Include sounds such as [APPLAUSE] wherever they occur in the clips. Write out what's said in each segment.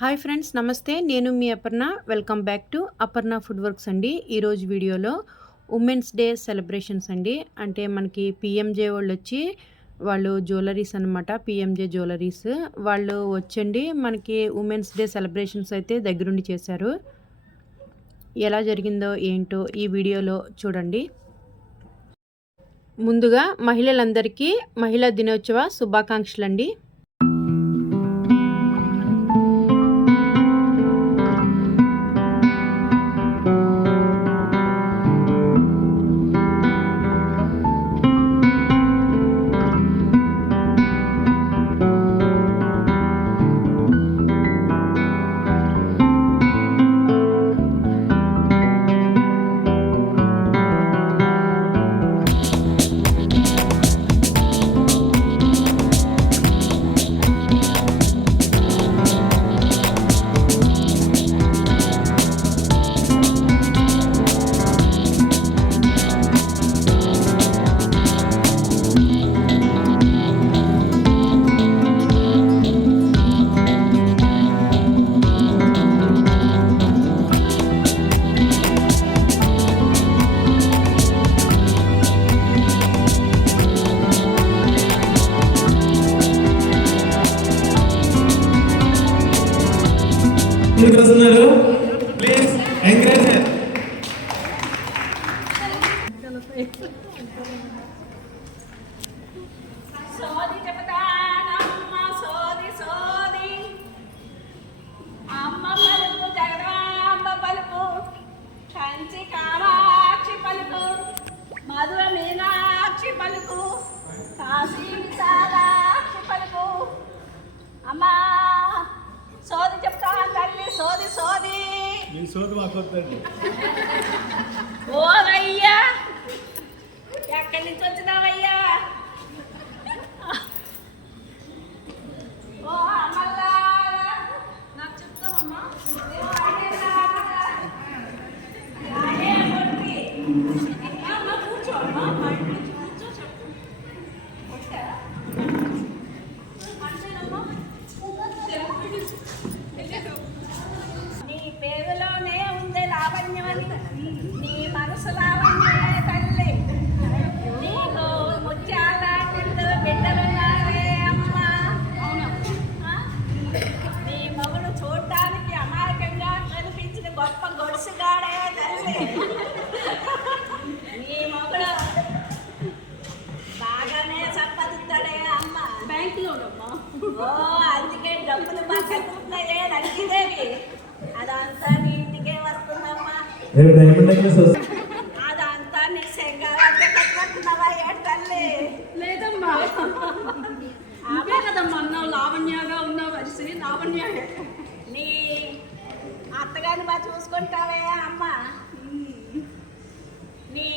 Hi friends నమస్తే. నేను మీ Aparna. Welcome back to Aparna food works అండి. ఈరోజు వీడియోలో ఉమెన్స్ డే సెలబ్రేషన్స్ అండి. అంటే మనకి పిఎంజే వాళ్ళు వచ్చి వాళ్ళు జ్యువెలరీస్ అనమాట పిఎంజే జ్యువెలరీస్. వాళ్ళు వచ్చండి మనకి ఉమెన్స్ డే సెలబ్రేషన్స్ అయితే దగ్గరుండి చేశారు. ఎలా జరిగిందో ఏంటో ఈ వీడియోలో చూడండి. ముందుగా మహిళలందరికీ మహిళా దినోత్సవ శుభాకాంక్షలు అండి ముందుకు వస్తున్నారు ప్లీజ్ ఎంకరేజ్ సోది సోది. మీ సోది మాకు వద్దండి. ఓరయ్యా! ఎక్కడి నుంచి వచ్చినావయ్యా? ఓ అమల్లారా నాకు రేపు డైమండ్ నెక్లెస్ వస్తుంది లేదమ్మా. నువ్వే కదమ్మా అన్నావు లావణ్యగా ఉన్నావు కలిసి లావణ్య నీ అత్తగారిని బాగా చూసుకుంటావే అమ్మ. నీ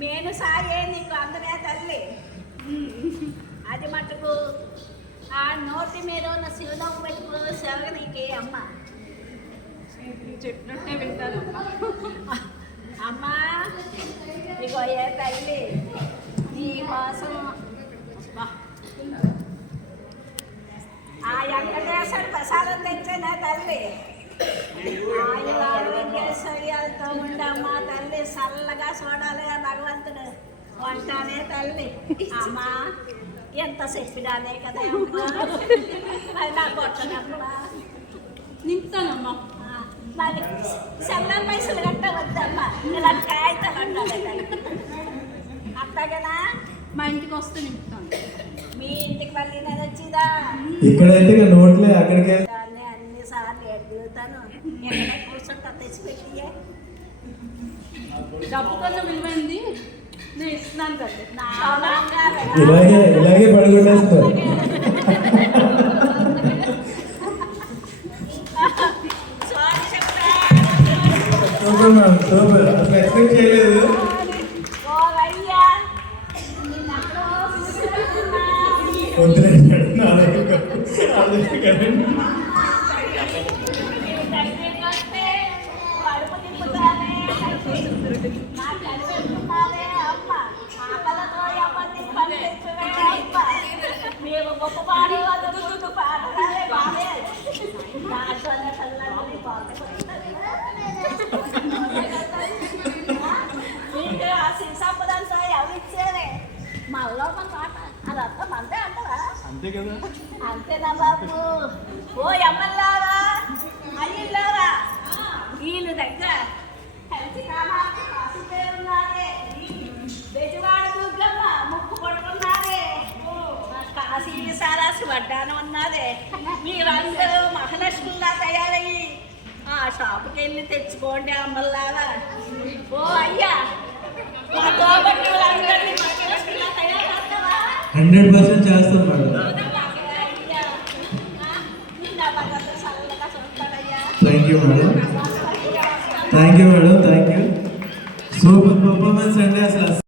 మేను సాగే నీకు అందమే తల్లి. అది మటుకు ఆ నోటి మీద ఉన్న శివనవ్వు పెట్టుకు సెలగ నీకే అమ్మ. చెప్పినట్టే వింటానమ్మా అమ్మా. ఇగో ఏ తల్లి నీ కోసం బా. ఆ వెంకటేశ్వర ప్రసాదం తెచ్చానా తల్లి? ఆయన ఆరోగ్యశ్వర్యాలతో ఉండమ్మా తల్లి చల్లగా చూడాలి ఆ భగవంతుడు. వంటానే తల్లి. అమ్మా ఎంత చెప్పినానే కదా అమ్మా. [LAUGHS] నా కొట్టనమ్మా. నింపుతానమ్మా. మరి పైసలు కట్టవద్దమ్మా. ఇలా కాగితాలు తల్లి అట్లాగనా మా ఇంటికి వస్తే నింపుతాను. మీ ఇంటికి మళ్ళీ నేను వచ్చిందా? ఇక్కడైతే ఇక నోట్లే అక్కడికే. దాన్ని అన్ని సార్లు ఎదుగుతాను. ఎక్కడ కూర్చుంటా తెచ్చిపెట్టి డబ్బు కన్నా విలువైంది నేను ఇస్తున్నాను బంగారం. ఇలాగే ఇలాగే పడుకుంటేస్తారు സൂപ്പർമാൻ സൂപ്പർ അത്ര എക്സ്പെക്ട് ചെയ്യരുത് ഒന്നിനെ നാളെ ആലോചിക്കാൻ ఉంది కదా? అంతేనా బాబు? ఓ ఎమ్మల్లావా అయ్యిల్లావా వీళ్ళు దగ్గర కలిసి కామాకి కాసు పేరున్నారే. బెజవాడ దుర్గమ్మ ముక్కు పడుకున్నారే. కాశీ సారాసి వడ్డానం ఉన్నదే మీరందరూ మహాలక్ష్మిలా తయారయ్యి. ఆ షాపుకి వెళ్ళి తెచ్చుకోండి అమ్మల్లాగా ఓ అయ్యా మా తోబట్టి వాళ్ళందరినీ మహాలక్ష్మిలా తయారవుతావా హండ్రెడ్ పర్సెంట్ చేస్తాం madam. You madam thank you madam thank you super performance అండి అసలు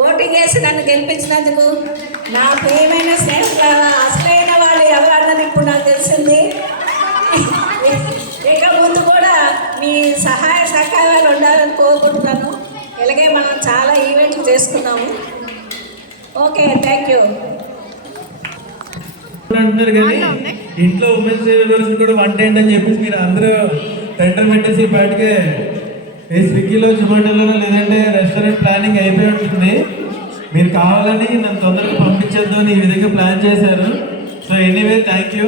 ఓటింగ్ వేసి నన్ను గెలిపించినందుకు నా ప్రియమైన స్నేహితుల అసలైన వాళ్ళు ఎవరన్నది ఇప్పుడు నాకు తెలిసింది. ఇక ముందు కూడా మీ సహాయ సహకారాలు ఉండాలని కోరుకుంటున్నాను. ఇలాగే మనం చాలా ఈవెంట్లు చేసుకున్నాము. Okay thank you. అంటున్నారు కానీ ఇంట్లో ఉమెన్స్ కూడా వంట ఏంటని చెప్పేసి మీరు అందరూ టెండర్ పెట్టేసి బయటకే ఈ స్విగ్గీలో జొమాటోలోనో లేదంటే రెస్టారెంట్ ప్లానింగ్ అయిపోయి ఉంటుంది. మీరు కావాలని నన్ను తొందరగా పంపించొద్దు అని ఈ విధంగా ప్లాన్ చేశారు. So anyway thank you